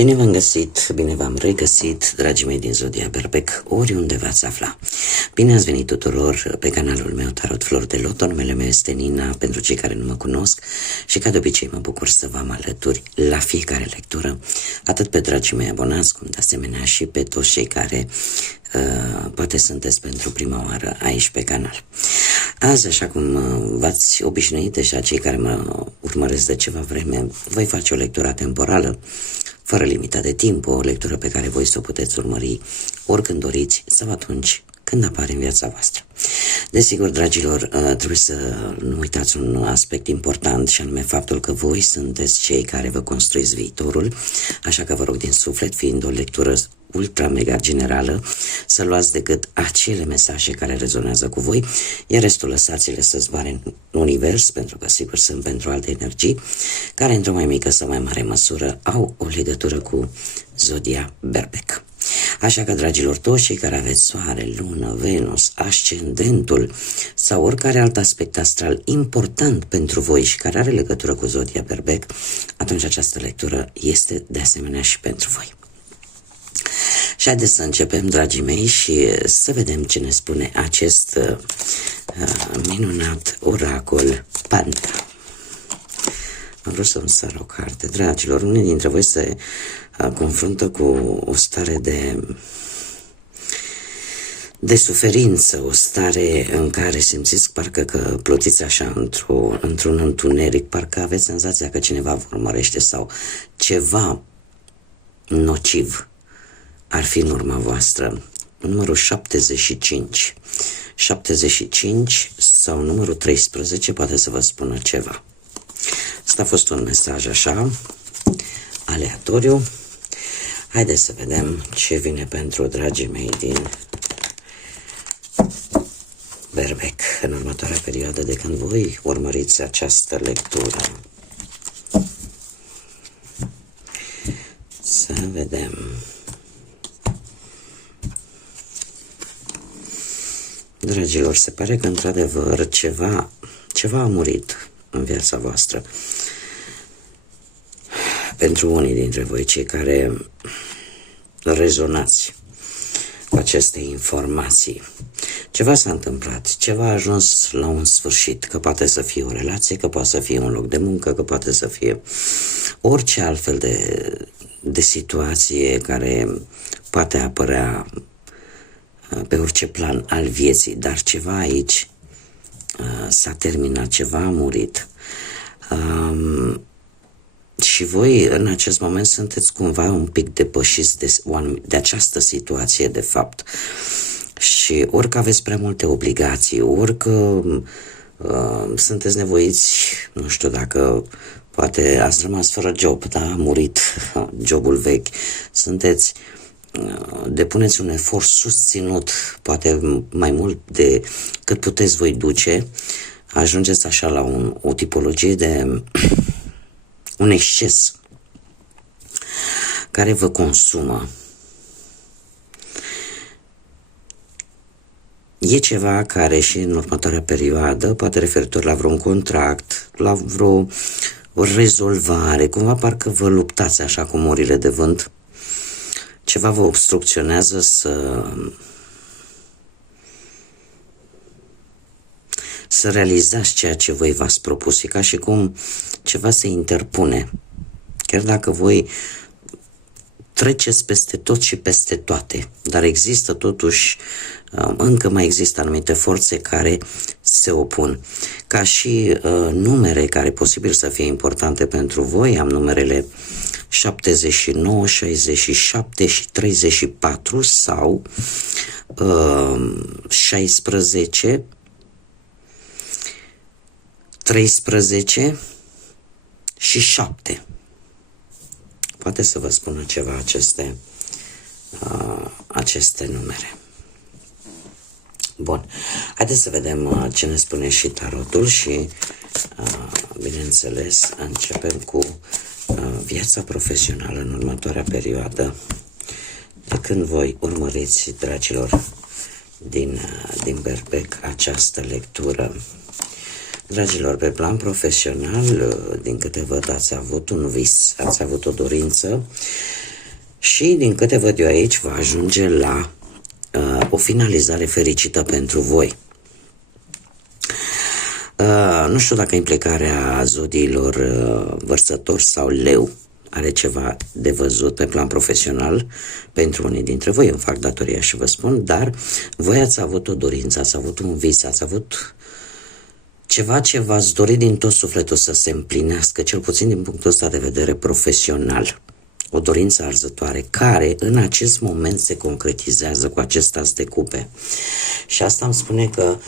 Bine v-am găsit, bine v-am regăsit, dragii mei din Zodia Berbec, oriunde v-ați afla. Bine ați venit tuturor pe canalul meu Tarot Flori de Loto. Numele meu este Nina, pentru cei care nu mă cunosc, și ca de obicei mă bucur să vă am alături la fiecare lectură, atât pe dragii mei abonați, cum de asemenea și pe toți cei care poate sunteți pentru prima oară aici pe canal. Azi, așa cum v-ați obișnuit deja cei care mă urmăresc de ceva vreme, voi face o lectură temporală, fără limită de timp, o lectură pe care voi să o puteți urmări oricând doriți sau atunci când apare în viața voastră. Desigur, dragilor, trebuie să nu uitați un aspect important, și anume faptul că voi sunteți cei care vă construiți viitorul, așa că vă rog din suflet, fiind o lectură ultra mega generală, să luați decât acele mesaje care rezonează cu voi, iar restul lăsați-le să zboare în univers, pentru că sigur sunt pentru alte energii care într-o mai mică sau mai mare măsură au o legătură cu Zodia Berbec. Așa că, dragilor, toți cei care aveți soare, lună, Venus, ascendentul sau oricare alt aspect astral important pentru voi și care are legătură cu Zodia Berbec, atunci această lectură este de asemenea și pentru voi. Și haideți să începem, dragii mei, și să vedem ce ne spune acest minunat oracol Panta. Am vrut să-mi sar o carte. Dragilor, unii dintre voi se confruntă cu o stare de suferință, o stare în care simțiți parcă că plutiți așa într-un întuneric, parcă aveți senzația că cineva vă urmărește sau ceva nociv ar fi în urma voastră. Numărul 75 sau numărul 13 poate să vă spună ceva. Asta a fost un mesaj așa, aleatoriu. Haideți să vedem ce vine pentru dragii mei din Berbec în următoarea perioadă de când voi urmăriți această lectură. Să vedem. Dragilor, se pare că într-adevăr ceva a murit în viața voastră. Pentru unii dintre voi, cei care rezonați cu aceste informații, ceva s-a întâmplat, ceva a ajuns la un sfârșit, că poate să fie o relație, că poate să fie un loc de muncă, că poate să fie orice altfel de situație care poate apărea pe orice plan al vieții, dar ceva aici s-a terminat, ceva a murit. Și voi în acest moment sunteți cumva un pic depășiți de această situație, de fapt. Și orică aveți prea multe obligații, orică sunteți nevoiți, nu știu dacă poate ați rămas fără job, da? A murit jobul vechi, sunteți depuneți un efort susținut, poate mai mult de cât puteți voi duce, ajungeți așa la o tipologie de un exces care vă consumă. E ceva care și în următoarea perioadă, poate referitor la vreun contract, la vreo rezolvare, cumva parcă vă luptați așa cu morile de vânt, ceva vă obstrucționează să realizați ceea ce voi v-ați propus. E ca și cum ceva se interpune. Chiar dacă voi treceți peste tot și peste toate, dar există totuși, încă mai există anumite forțe care se opun. Ca și numere care posibil să fie importante pentru voi, am numerele 79, 67 și 34 sau 16, 13 și 7. Poate să vă spună ceva aceste numere. Bun, haideți să vedem ce ne spune și tarotul și, bineînțeles, începem cu viața profesională în următoarea perioadă, de când voi urmăriți, dragilor, din Berbec această lectură. Dragilor, pe plan profesional, din câte văd, ați avut un vis, ați avut o dorință Și din câte văd eu aici va ajunge la o finalizare fericită pentru voi. Nu știu dacă implicarea zodiilor Vărsător sau Leu are ceva de văzut pe plan profesional pentru unii dintre voi, îmi fac datoria și vă spun, dar voi ați avut o dorință, ați avut un vis, ați avut ceva ce v-ați dorit din tot sufletul să se împlinească, cel puțin din punctul ăsta de vedere profesional. O dorință arzătoare care în acest moment se concretizează cu acest as de cupe. Și asta îmi spune că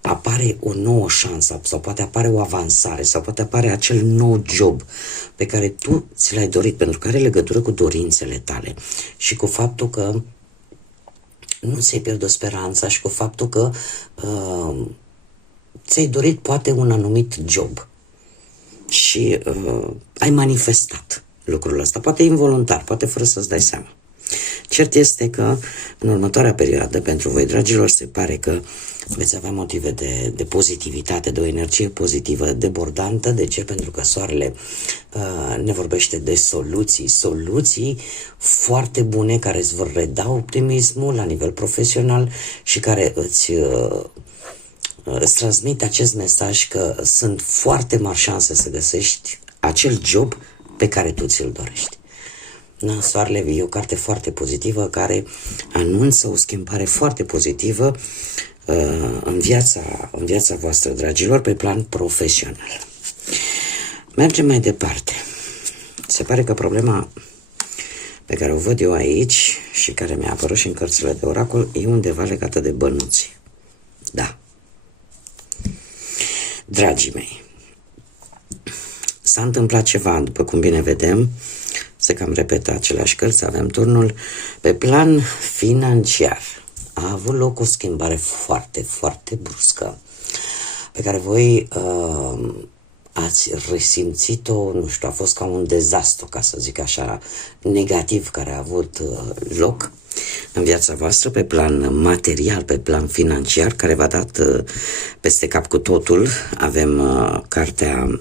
apare o nouă șansă sau poate apare o avansare sau poate apare acel nou job pe care tu ți l-ai dorit, pentru că are legătură cu dorințele tale și cu faptul că nu ți-ai pierdut speranța și cu faptul că ți-ai dorit poate un anumit job și ai manifestat lucrul ăsta, poate involuntar, poate fără să-ți dai seama. Cert este că în următoarea perioadă, pentru voi, dragilor, se pare că veți avea motive de pozitivitate, de o energie pozitivă, debordantă. De ce? Pentru că soarele ne vorbește de soluții foarte bune care îți vor reda optimismul la nivel profesional și care îți transmit acest mesaj că sunt foarte mari șanse să găsești acel job pe care tu ți-l dorești. Soarele e o carte foarte pozitivă care anunță o schimbare foarte pozitivă în viața voastră, dragilor, pe plan profesional. Mergem mai departe. Se pare că problema pe care o văd eu aici și care mi-a apărut și în cărțile de oracol e undeva legată de bănuți. Da. Dragii mei, s-a întâmplat ceva, după cum bine vedem, se cam repetă aceleași cărți, avem turnul. Pe plan financiar a avut loc o schimbare foarte, foarte bruscă, pe care voi ați resimțit-o, nu știu, a fost ca un dezastru, ca să zic așa, negativ, care a avut loc în viața voastră, pe plan material, pe plan financiar, care v-a dat peste cap cu totul. Avem cartea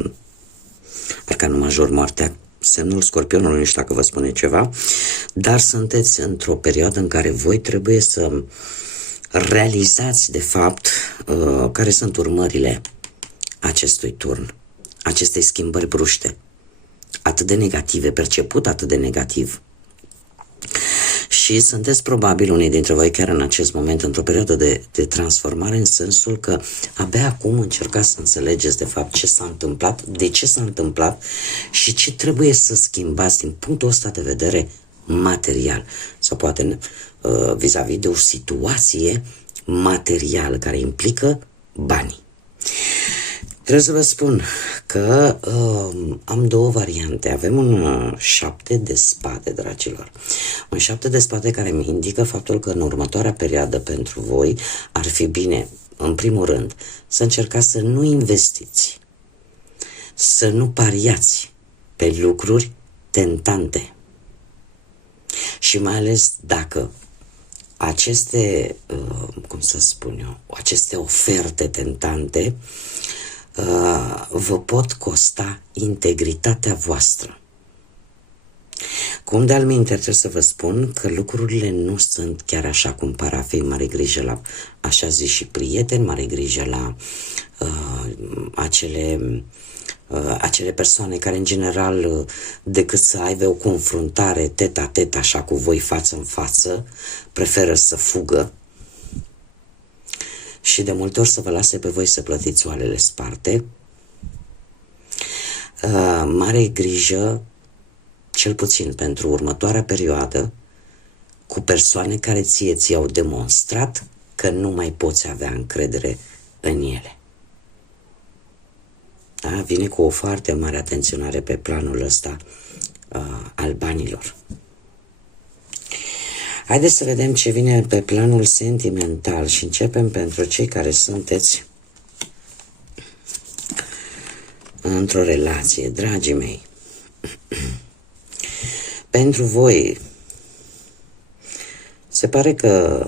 Arcanul Major, Moartea, semnul Scorpionului, nu știu dacă vă spune ceva, dar sunteți într-o perioadă în care voi trebuie să realizați, de fapt, care sunt urmările acestui turn, acestei schimbări bruște, atât de negative, perceput atât de negativ. Și sunteți probabil unii dintre voi chiar în acest moment într-o perioadă de transformare, în sensul că abia acum încercați să înțelegeți de fapt ce s-a întâmplat, de ce s-a întâmplat și ce trebuie să schimbați din punctul ăsta de vedere material sau poate vis-a-vis de o situație materială care implică banii. Trebuie să vă spun că am două variante. Avem un 7 de spade, dragilor. Un 7 de spade care mi indică faptul că în următoarea perioadă pentru voi ar fi bine, în primul rând, să încercați să nu investiți, să nu pariați pe lucruri tentante. Și mai ales dacă aceste, aceste oferte tentante vă pot costa integritatea voastră. Cum de alminteri trebuie să vă spun că lucrurile nu sunt chiar așa cum par a fi. Mare grijă la așa zis și prieteni, mare grijă la acele persoane care în general, decât să aibă o confruntare tet-a-tet așa cu voi față în față, preferă să fugă și de multe ori să vă lase pe voi să plătiți oalele sparte. Mare grijă, cel puțin pentru următoarea perioadă, cu persoane care ți-au demonstrat că nu mai poți avea încredere în ele. Da? Vine cu o foarte mare atenționare pe planul ăsta al banilor. Haideți să vedem ce vine pe planul sentimental și începem pentru cei care sunteți într-o relație, dragii mei. Pentru voi se pare că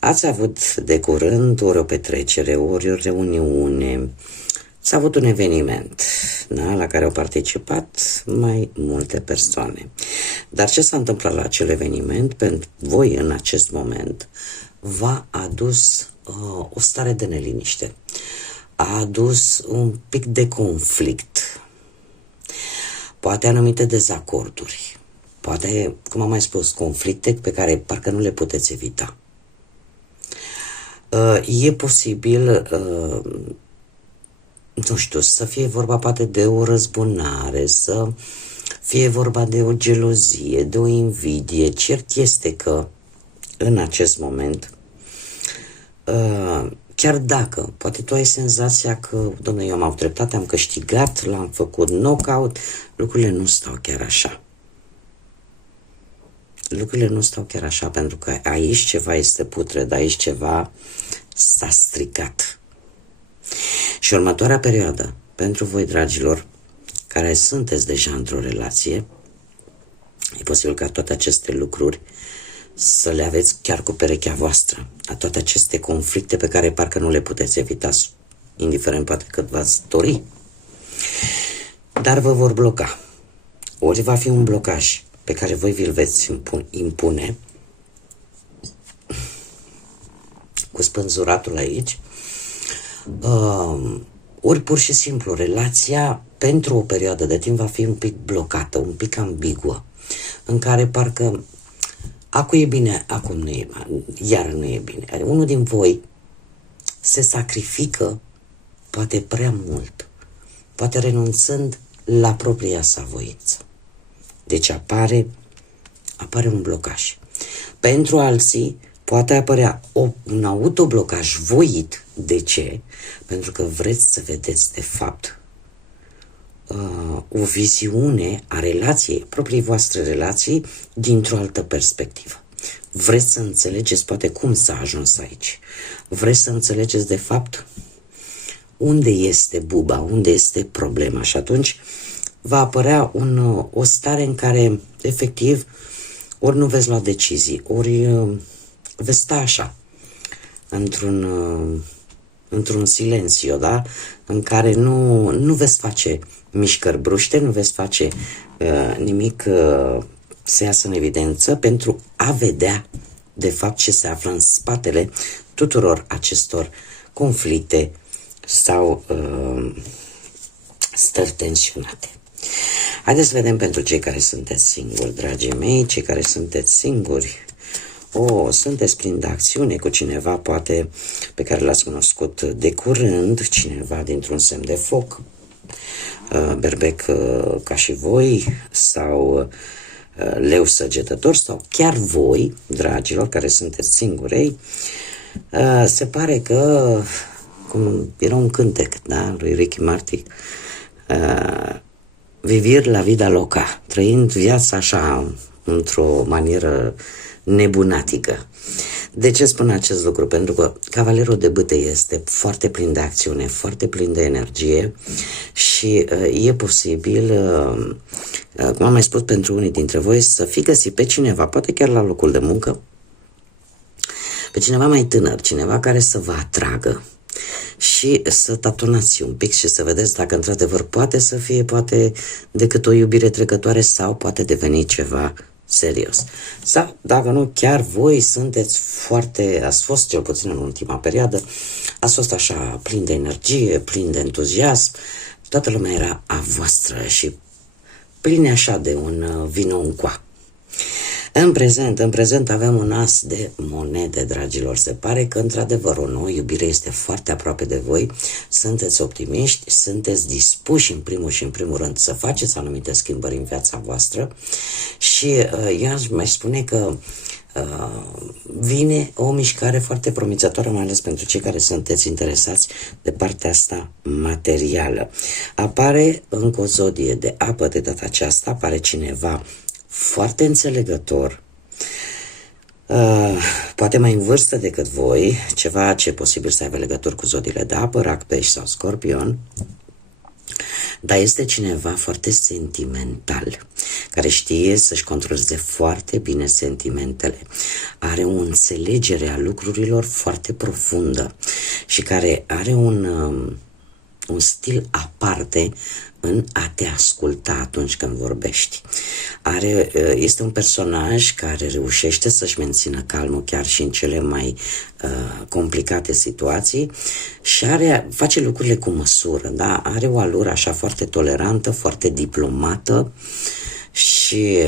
ați avut de curând ori o petrecere, ori o reuniune, s-a avut un eveniment, da, la care au participat mai multe persoane. Dar ce s-a întâmplat la acel eveniment pentru voi în acest moment v-a adus o stare de neliniște, a adus un pic de conflict, poate anumite dezacorduri, poate, cum am mai spus, conflicte pe care parcă nu le puteți evita. E posibil, nu știu, să fie vorba poate de o răzbunare, să fie vorba de o gelozie, de o invidie. Cert este că în acest moment, chiar dacă poate tu ai senzația că, dom'le, eu am avut dreptate, am câștigat, l-am făcut knockout, lucrurile nu stau chiar așa. Lucrurile nu stau chiar așa, pentru că aici ceva este putred, aici ceva s-a stricat. Și următoarea perioadă, pentru voi, dragilor, care sunteți deja într-o relație, e posibil ca toate aceste lucruri să le aveți chiar cu perechea voastră, a toate aceste conflicte pe care parcă nu le puteți evita, indiferent poate cât v-ați dori, dar vă vor bloca. Ori va fi un blocaj pe care voi vi-l veți impune, cu spânzuratul aici, ori pur și simplu relația pentru o perioadă de timp va fi un pic blocată, un pic ambiguă, în care parcă acum e bine, acum nu e, iar nu e bine. Unul din voi se sacrifică poate prea mult, poate renunțând la propria sa voință. Deci apare un blocaj. Pentru alții poate apărea un autoblocaj voit. De ce? Pentru că vreți să vedeți de fapt o viziune a relației, proprii voastre relații, dintr-o altă perspectivă. Vreți să înțelegeți poate cum s-a ajuns aici. Vreți să înțelegeți de fapt unde este buba, unde este problema. Și atunci va apărea o stare în care efectiv ori nu veți lua decizii, ori veți sta așa, într-un silențiu, da? În care nu veți face mișcări bruște, nu veți face nimic să iasă în evidență pentru a vedea de fapt ce se află în spatele tuturor acestor conflicte sau stări tensionate. Haideți să vedem pentru cei care sunteți singuri, dragii mei, cei care sunteți singuri. Sunteți plini de acțiune cu cineva, poate pe care l-ați cunoscut de curând, cineva dintr-un semn de foc, berbec ca și voi, sau leu săgetător, sau chiar voi, dragilor, care sunteți singurei. Se pare că, cum era un cântec, da, lui Ricky Martin, vivir la vida loca, trăind viața așa, într-o manieră nebunatică. De ce spun acest lucru? Pentru că cavalerul de bâte este foarte plin de acțiune, foarte plin de energie și e posibil, cum am mai spus pentru unii dintre voi, să fi găsit pe cineva, poate chiar la locul de muncă, pe cineva mai tânăr, cineva care să vă atragă și să tatonați un pic și să vedeți dacă într-adevăr poate să fie, poate decât o iubire trecătoare sau poate deveni ceva serios. Sau, dacă nu, chiar voi sunteți ați fost cel puțin în ultima perioadă, ați fost așa plin de energie, plin de entuziasm, toată lumea era a voastră și pline așa de un vino încoa. În prezent avem un as de monede, dragilor. Se pare că, într-adevăr, o nouă iubire este foarte aproape de voi. Sunteți optimiști, sunteți dispuși, în primul rând, să faceți anumite schimbări în viața voastră și eu aș mai spune că vine o mișcare foarte promițătoare, mai ales pentru cei care sunteți interesați de partea asta materială. Apare încă o zodie de apă de data aceasta, apare cineva foarte înțelegător, poate mai în vârstă decât voi, ceva ce e posibil să aibă legături cu zodiile de apă, Rac, Pești sau Scorpion, dar este cineva foarte sentimental, care știe să-și controleze foarte bine sentimentele, are o înțelegere a lucrurilor foarte profundă și care are un stil aparte în a te asculta atunci când vorbești. Este un personaj care reușește să-și mențină calmul chiar și în cele mai complicate situații și face lucrurile cu măsură, da? Are o alură așa foarte tolerantă, foarte diplomată și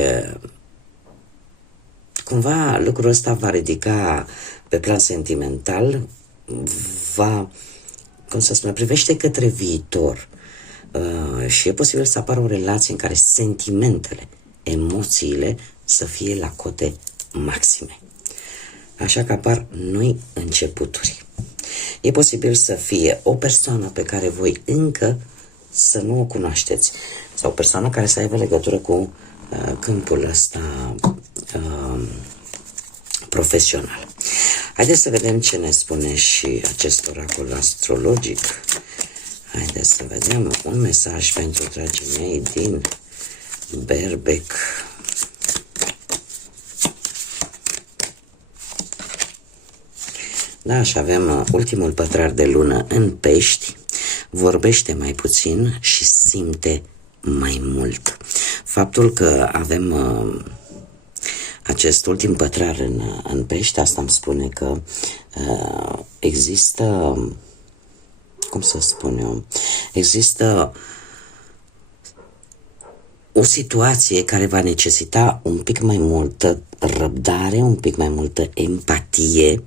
cumva lucrul ăsta va ridica pe plan sentimental, privește către viitor și e posibil să apară o relație în care sentimentele, emoțiile să fie la cote maxime. Așa că apar noi începuturi. E posibil să fie o persoană pe care voi încă să nu o cunoașteți sau o persoană care să aibă legătură cu câmpul ăsta profesional. Haideți să vedem ce ne spune și acest oracol astrologic. Haideți să vedem un mesaj pentru dragii mei din Berbec. Da, și avem ultimul pătrar de lună în Pești. Vorbește mai puțin și simte mai mult. Faptul că avem acest ultim pătrar în Pești, asta îmi spune că există, cum să spun eu, există o situație care va necesita un pic mai multă răbdare, un pic mai multă empatie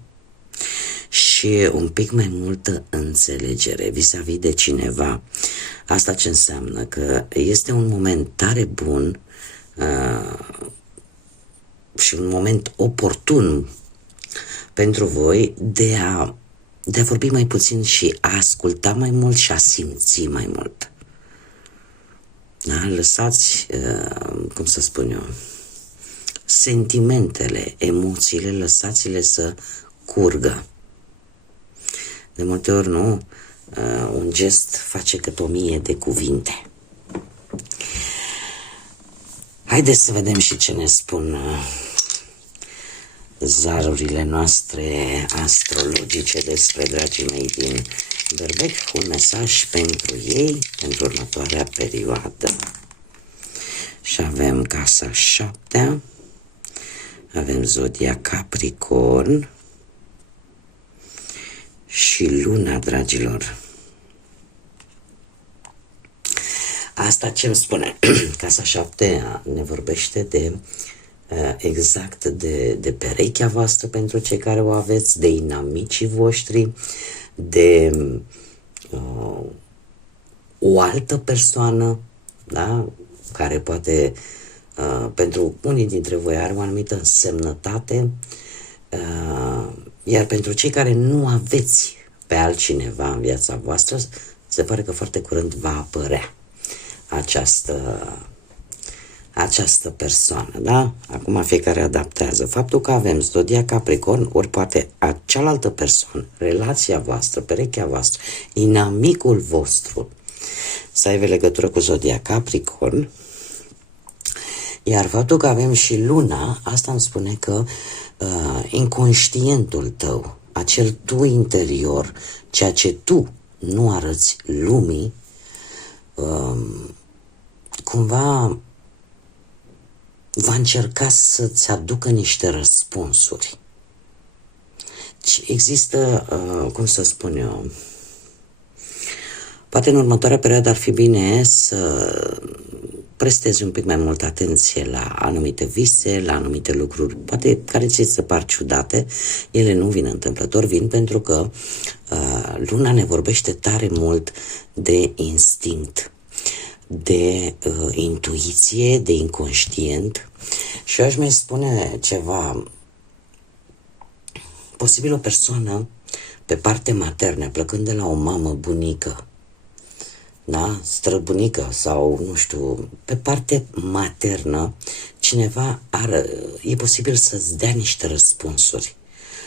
și un pic mai multă înțelegere vis-a-vis de cineva. Asta ce înseamnă? Că este un moment tare bun și un moment oportun pentru voi de a vorbi mai puțin și a asculta mai mult și a simți mai mult. Da? Lăsați, cum să spun eu, sentimentele, emoțiile, lăsați-le să curgă. De multe ori, nu? Un gest face cât 1000 de cuvinte. Haideți să vedem și ce ne spun zarurile noastre astrologice despre dragii mei din Berbec, un mesaj pentru ei pentru următoarea perioadă. Și avem casa 7, avem zodia Capricorn și luna, dragilor. Asta ce îmi spune? Casa 7 ne vorbește de exact de perechea voastră pentru cei care o aveți, de inamicii voștri, de o altă persoană, da? Care poate pentru unii dintre voi are o anumită însemnătate, iar pentru cei care nu aveți pe altcineva în viața voastră, se pare că foarte curând va apărea această persoană, da? Acum fiecare adaptează. Faptul că avem zodia Capricorn, ori poate cealaltă persoană, relația voastră, perechea voastră, inamicul vostru, să aibă legătură cu zodia Capricorn, iar faptul că avem și luna, asta îmi spune că inconștientul tău, acel tu interior, ceea ce tu nu arăți lumii, cumva va încerca să-ți aducă niște răspunsuri. Există, cum să spun eu, poate în următoarea perioadă ar fi bine să prestezi un pic mai multă atenție la anumite vise, la anumite lucruri, poate care ți se par ciudate, ele nu vin întâmplător, vin pentru că luna ne vorbește tare mult de instinct, de intuiție, de inconștient. Și eu aș mai spune ceva, posibil o persoană pe parte maternă, plăcând de la o mamă bunică, da? Străbunică sau, nu știu, pe parte maternă, cineva e posibil să-ți dea niște răspunsuri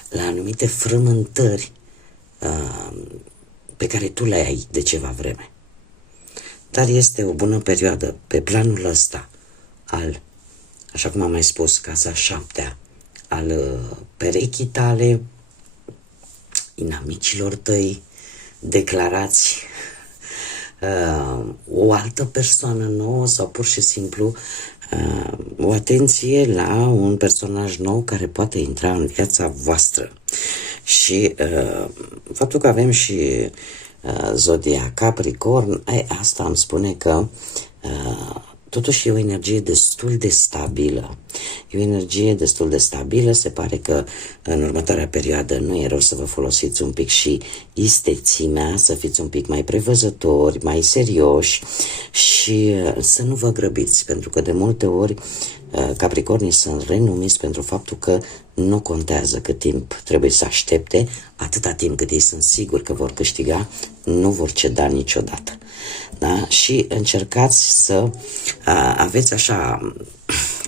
la anumite frământări pe care tu le ai de ceva vreme. Dar este o bună perioadă pe planul ăsta așa cum am mai spus, casa 7, al perechii tale, inamicilor tăi, declarați o altă persoană nouă sau pur și simplu o atenție la un personaj nou care poate intra în viața voastră. Și faptul că avem și zodia Capricorn, asta îmi spune că totuși e o energie destul de stabilă. E o energie destul de stabilă, se pare că în următoarea perioadă nu e rău să vă folosiți un pic și istețimea, să fiți un pic mai prevăzători, mai serioși și să nu vă grăbiți, pentru că de multe ori Capricornii sunt renumiți pentru faptul că nu contează cât timp trebuie să aștepte, atâta timp cât ei sunt siguri că vor câștiga, nu vor ceda niciodată. Da? Și încercați să aveți așa,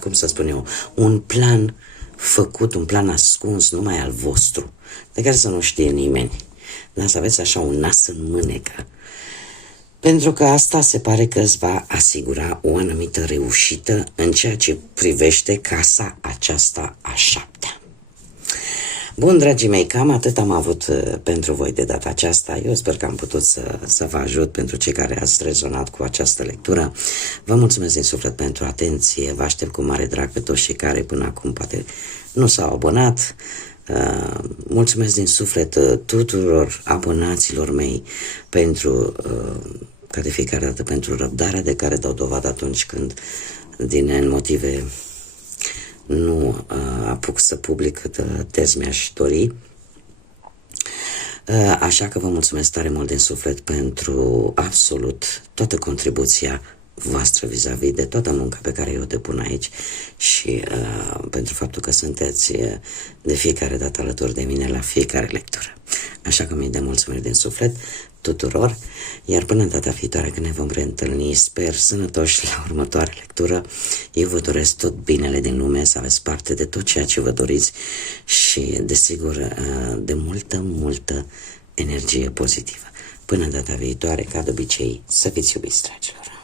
cum să spun eu, un plan făcut, un plan ascuns numai al vostru, de care să nu știe nimeni. Da? Să aveți așa un nas în mânecă. Pentru că asta se pare că îți va asigura o anumită reușită în ceea ce privește casa aceasta a 7-a. Bun, dragii mei, cam atât am avut pentru voi de data aceasta. Eu sper că am putut să vă ajut pentru cei care ați rezonat cu această lectură. Vă mulțumesc din suflet pentru atenție. Vă aștept cu mare drag pe toți cei care până acum poate nu s-au abonat. Mulțumesc din suflet tuturor abonaților mei pentru, ca de fiecare dată, pentru răbdarea de care dau dovadă atunci când din motive nu apuc să public cât des mi-aș dori. Așa că vă mulțumesc tare mult din suflet pentru absolut toată contribuția voastră vis-a-vis de toată munca pe care eu o depun aici și pentru faptul că sunteți de fiecare dată alături de mine la fiecare lectură. Așa că mii de mulțumiri din suflet tuturor, iar până în data viitoare când ne vom reîntâlni, sper sănătoși la următoarea lectură, eu vă doresc tot binele din lume, să aveți parte de tot ceea ce vă doriți și, desigur, de multă energie pozitivă. Până în data viitoare, ca de obicei, să fiți iubiți, dragilor!